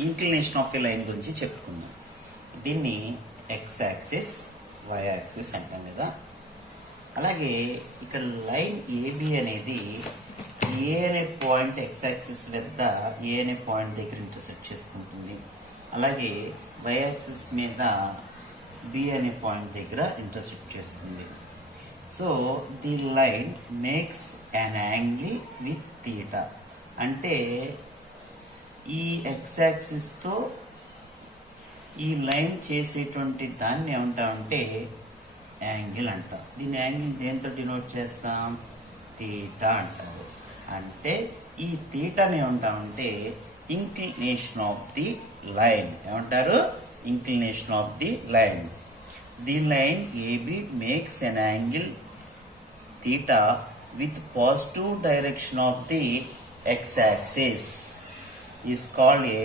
Inclination of A line గురించి చెప్పుకుందాం. దీన్ని ఎక్స్ యాక్సిస్, వై యాక్సిస్ అంటాం కదా. అలాగే ఇక్కడ లైన్ ఏబి అనేది ఏ అనే పాయింట్ ఎక్స్ యాక్సిస్ వద్ద ఏ అనే పాయింట్ దగ్గర ఇంటర్సెక్ట్ చేసుకుంటుంది. అలాగే వై యాక్సిస్ మీద బి అనే పాయింట్ దగ్గర ఇంటర్సెక్ట్ చేస్తుంది. So the line makes an angle with theta. అంటే ఈ ఎక్స్ యాక్సిస్తో ఈ లైన్ చేసేటువంటి దాన్ని ఏమంటామంటే యాంగిల్ అంటాం. దీన్ని యాంగిల్ దేంతో డినోట్ చేస్తాం? థీటా అంటారు. అంటే ఈ థీటాని ఏమంటామంటే ఇంక్లినేషన్ ఆఫ్ ది లైన్. ఏమంటారు? Inclination of the line. The line AB makes an angle theta with positive direction of the x axis is called a